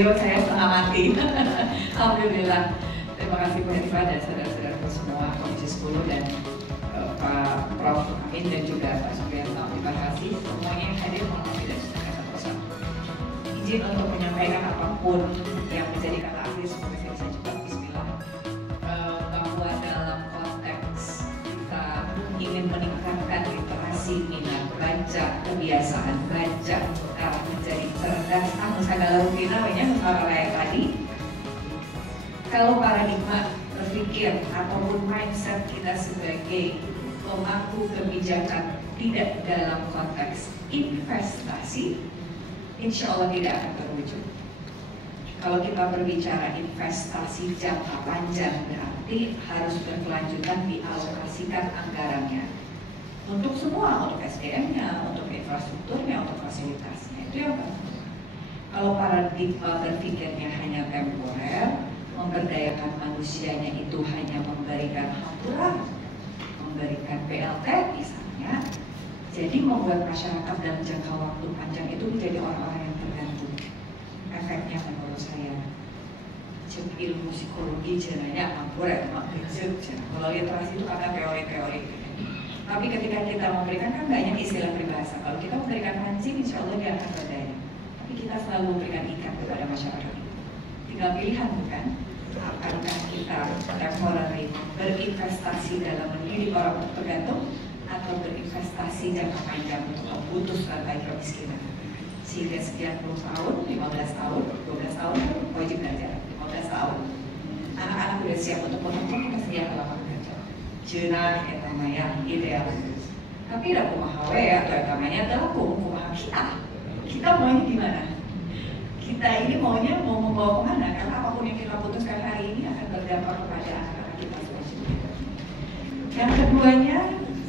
beliau saya setengah mati. Alhamdulillah. Terima kasih Bu Hanifah dan saudara-saudaraku semua, Komisi 10 dan Pak Prof. Amin dan juga Pak Supriyanto. Terima kasih semuanya yang hadir, mohon maaf tidak bisa kata persatu. Izin untuk menyampaikan apapun yang menjadi kata akhir, semoga saya bisa cepat. Bismillah. Bahwa dalam konteks kita ingin meningkatkan literasi minat baca, kebiasaan baca menjadi cerdas, segala rutina musyawarah rakyat tadi. Kalau paradigma berpikir ataupun mindset kita sebagai pemangku kebijakan tidak dalam konteks investasi, insya Allah tidak akan terwujud. Kalau kita berbicara investasi jangka panjang, berarti harus berkelanjutan dialokasikan anggarannya untuk semua, untuk SDM-nya, untuk infrastrukturnya, untuk fasilitasnya. Itu yang pertama. Kalau paradigma berpikirnya hanya temporer, memberdayakan manusianya itu hanya memberikan hampuran, memberikan BLT misalnya, jadi membuat masyarakat dalam jangka waktu panjang itu menjadi orang-orang yang tergantung. Efeknya menurut saya, ilmu psikologi jenanya hampuran, kalau literasi itu karena teori-teori. Tapi ketika kita memberikan, kan banyak istilah peribahasa. Kalau kita memberikan mancing, insya Allah dia akan berdaya. Tapi kita selalu memberikan ikan kepada masyarakat. Tinggal pilihan bukan? Akankah kita temporary berinvestasi dalam mendidik orang untuk tergantung, atau berinvestasi jangka panjang untuk memutus rantai kemiskinan, sehingga sekian puluh tahun, 15 tahun, 12 tahun wajib belajar, 15 tahun anak-anak sudah siap untuk potong-potong, kita sediakan lapangan kerja jenah yang namanya ideal. Tapi tidak kumaha atau yang namanya adalah kumaha kita maunya gimana? Kita ini maunya mau membawa kemana? Karena apapun yang kita putuskan hari ini akan berdampak kepada anak-anak kita selanjutnya. Yang keduanya,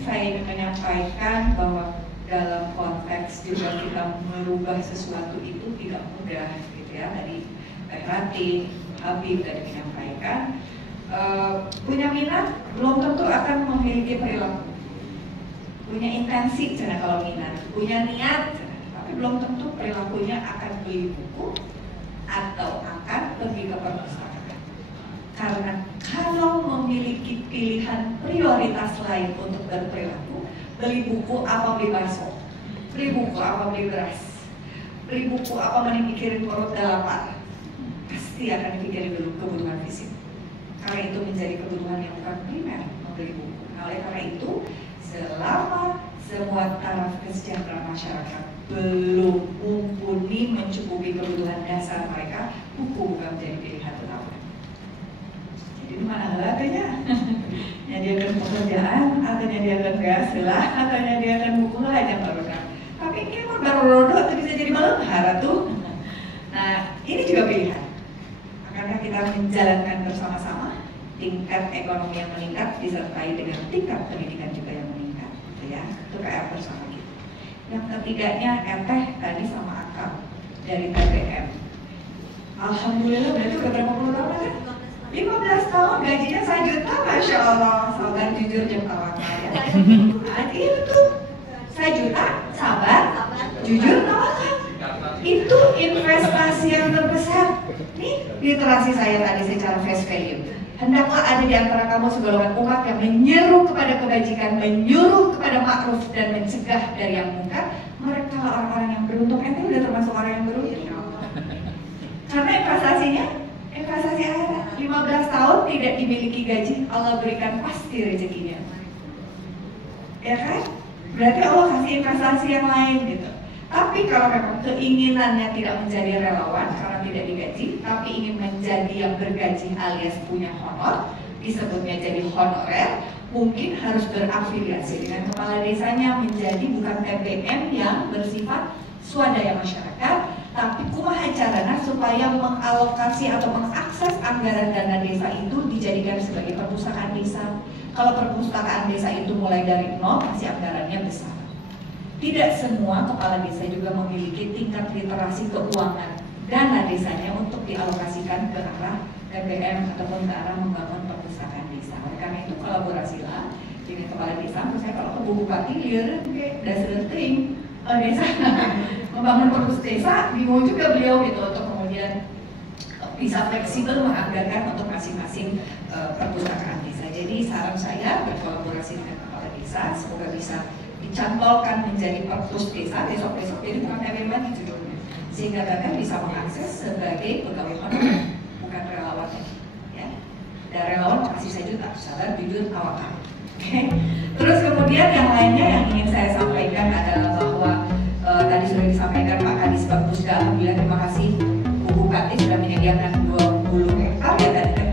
saya ingin menyampaikan bahwa dalam konteks juga kita merubah sesuatu itu tidak mudah, gitu ya. Tadi Pak Rati, Habib tadi menyampaikan, punya minat belum tentu akan memiliki perilaku. Punya intensi, kalau minat, punya niat, belum tentu perilakunya akan beli buku atau akan pergi ke perpustakaan. Karena kalau memiliki pilihan prioritas lain untuk berperilaku, beli buku apa beli bakso, beli buku apa beli beras, beli buku apa mikirin perut dan lapar, pasti akan dipikirin dulu kebutuhan fisik. Karena itu menjadi kebutuhan yang bukan primer, membeli buku. Nah, oleh karena itu, selama semua taraf kesejahteraan masyarakat belum mumpuni mencukupi kebutuhan dasar mereka, buku bukan menjadi pilihan utama. Jadi mana katanya? Nyediakan pekerjaan, atau nyediakan gas lah, atau nyediakan buku lah yang baru. Tapi ini baru rodo atau bisa jadi malam tuh. Nah, ini juga pilihan. Akankah kita menjalankan bersama-sama tingkat ekonomi yang meningkat disertai dengan tingkat pendidikan juga yang meningkat, gitu ya? Itu PR bersama kita. Yang ketiganya, tadi sama akal dari TBM. Alhamdulillah berarti udah berapa puluh tahun kan? 15 tahun gajinya 1 juta, Masya Allah. Sabar, jujur, jam tawakal ya. Nah, itu 1 juta, sabar, jujur, tawakal. Itu investasi yang terbesar. Nih, literasi saya tadi secara face value. Hendaklah ada di antara kamu segolongan umat yang menyeru kepada kebajikan, menyuruh kepada makruf dan mencegah dari yang mungkar. Mereka orang-orang yang beruntung. Ente udah termasuk orang yang beruntung. Karena investasi akhirat. 15 tahun tidak dimiliki gaji, Allah berikan pasti rezekinya. Ya kan? Berarti Allah kasih investasi yang lain gitu. Tapi kalau memang keinginannya tidak menjadi relawan karena tidak digaji, tapi ingin menjadi yang bergaji alias punya honor, disebutnya jadi honorer, mungkin harus berafiliasi dengan kepala desanya menjadi bukan TBM yang bersifat swadaya masyarakat, tapi kumaha carana supaya mengalokasi atau mengakses anggaran dana desa itu dijadikan sebagai perpustakaan desa. Kalau perpustakaan desa itu mulai dari nol, pasti anggarannya besar. Tidak semua kepala desa juga memiliki tingkat literasi keuangan dana desanya untuk dialokasikan ke arah TBM ataupun ke arah membangun perpustakaan desa. Oleh karena itu kolaborasilah dengan kepala desa. Misalnya kalau ke Bupati lihat dasar ting desa membangun perpustakaan desa, bingung juga beliau gitu untuk kemudian bisa fleksibel menganggarkan untuk masing-masing perpustakaan desa. Jadi saran saya berkolaborasi dengan kepala desa, semoga bisa dicantolkan menjadi perpus desa besok-besok, jadi bukan RW lagi judulnya, sehingga kalian bisa mengakses sebagai pegawai honorer, bukan relawan ya. Dan relawan makasih saya juta, sabar judul awal. Terus kemudian yang lainnya yang ingin saya sampaikan adalah bahwa tadi sudah disampaikan Pak Kadis Perpusda, alhamdulillah terima kasih Bu Bupati sudah menyediakan 20 hektar ya tadi kan?